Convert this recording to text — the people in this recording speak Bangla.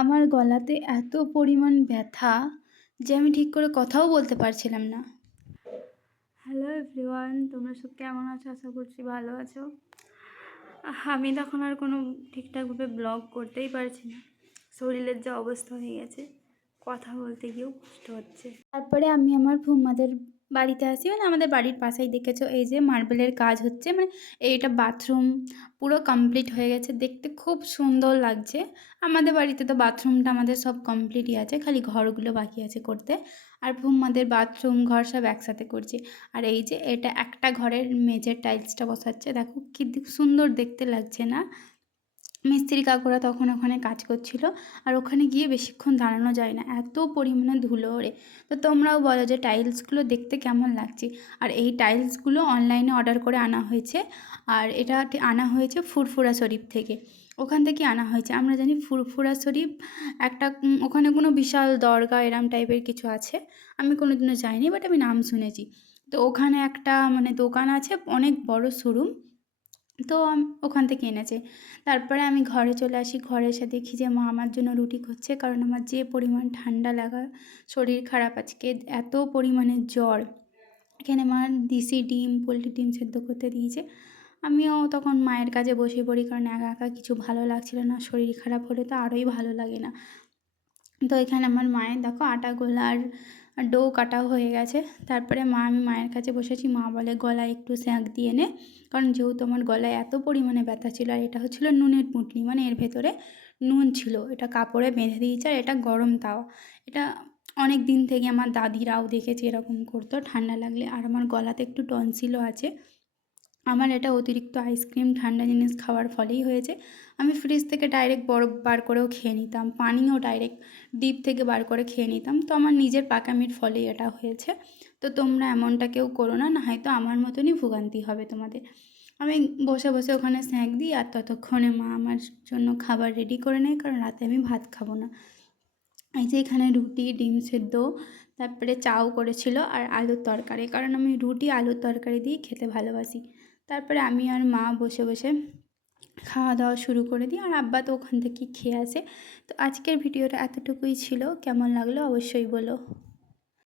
আমার গলাতে এত পরিমাণ ব্যথা যে আমি ঠিক করে কথাও বলতে পারছিলাম না। হ্যালো এভরিওয়ান, তোমরা সব কেমন আছো? আশা করছি ভালো আছো। আমি তখন আর কোনো ঠিকঠাকভাবে ব্লগ করতেই পারছি না। শরীরের যা অবস্থা হয়ে গেছে, কথা বলতে গিয়েও কষ্ট হচ্ছে। তারপরে আমি আমার ফুম্মাদের বাড়িতে আসি, মানে আমাদের বাড়ির পাশেই দেখেছো এই যে মার্বেলের কাজ হচ্ছে, মানে এইটা বাথরুম পুরো কমপ্লিট হয়ে গেছে, দেখতে খুব সুন্দর লাগছে। আমাদের বাড়িতে তো বাথরুমটা আমাদের সব কমপ্লিটই আছে, খালি ঘরগুলো বাকি আছে করতে। আর ফুম্মাদের বাথরুম ঘর সব একসাথে করছে। আর এই যে এটা একটা ঘরের মেঝের টাইলসটা বসাচ্ছে, দেখো কি সুন্দর দেখতে লাগছে না? মিস্ত্রি কাকুরা তখন ওখানে কাজ করছিল। আর ওখানে গিয়ে বেশিক্ষণ দাঁড়ানো যায় না, এত পরিমাণে ধুলো ওড়ে। তো তোমরাও বলো যে টাইলসগুলো দেখতে কেমন লাগছে। আর এই টাইলসগুলো অনলাইনে অর্ডার করে আনা হয়েছে। আর এটা আনা হয়েছে ফুরফুরা শরীফ থেকে, ওখান থেকে আনা হয়েছে। আমরা জানি ফুরফুরা শরীফ একটা ওখানে কোনো বিশাল দরগা এরম টাইপের কিছু আছে। আমি কোনোদিনও যাইনি, বাট আমি নাম শুনেছি। তো ওখানে একটা মানে দোকান আছে, অনেক বড় শোরুম। তো ওখান থেকে এনেছে। তারপরে আমি ঘরে চলে আসি, ঘরে এসে দেখি যে মা আমার জন্য রুটি করছে, কারণ আমার যে পরিমাণ ঠান্ডা লাগা, শরীর খারাপ, আজকে এত পরিমাণে জ্বর। এখানে মা দেশি ডিম, পোলট্রি ডিম সেদ্ধ করতে দিয়েছে। আমিও তখন মায়ের কাছে বসে পড়ি, কারণ একা একা কিছু ভালো লাগছিল না, শরীর খারাপ হলে তো আরোই ভালো লাগে না। তো এখানে আমার মায়ের দেখো আটা গোলার ডো কাটাও হয়ে গেছে। তারপরে আমি মায়ের কাছে বসেছি, মা বলে গলায় একটু স্যাঁক দিয়ে নে, কারণ যেহেতু আমার গলায় এত পরিমাণে ব্যথা ছিল। আর এটা হচ্ছিলো নুনের পুঁটলি, মানে এর ভেতরে নুন ছিল, এটা কাপড়ে বেঁধে দিয়েছে। আর এটা গরম তাওয়া, এটা অনেক দিন থেকে আমার দাদিরাও দেখেছি এরকম করতো ঠান্ডা লাগলে। আর আমার গলাতে একটু টনসিলও আছে। আমার এটা অতিরিক্ত আইসক্রিম ঠান্ডা জিনিস খাওয়ার ফলেই হয়েছে। আমি ফ্রিজ থেকে ডাইরেক্ট বরফ বার করেও খেয়ে নিতাম, পানিও ডাইরেক্ট ডিপ থেকে বার করে খেয়ে নিতাম। তো আমার নিজের পাকামির ফলেই এটা হয়েছে। তো তোমরা এমনটা কেউ করো না, না হয়তো আমার মতনই ভোগান্তি হবে তোমাদের। আমি বসে বসে ওখানে স্ন্যাক দিই, আর ততক্ষণে মা আমার জন্য খাবার রেডি করে নেয়, কারণ রাতে আমি ভাত খাবো না। এই যে এখানে রুটি, ডিম সেদ্ধ, তারপরে চাও করেছিল, আর আলুর তরকারি, কারণ আমি রুটি আলুর তরকারি দিয়েই খেতে ভালোবাসি। তারপরে আমি আর মা বসে বসে খাওয়া দাওয়া শুরু করে দিই, আর আব্বা তো ওখান থেকেই খেয়ে আসে। তো আজকের ভিডিওটা এতটুকুই ছিল, কেমন লাগলো অবশ্যই বলো।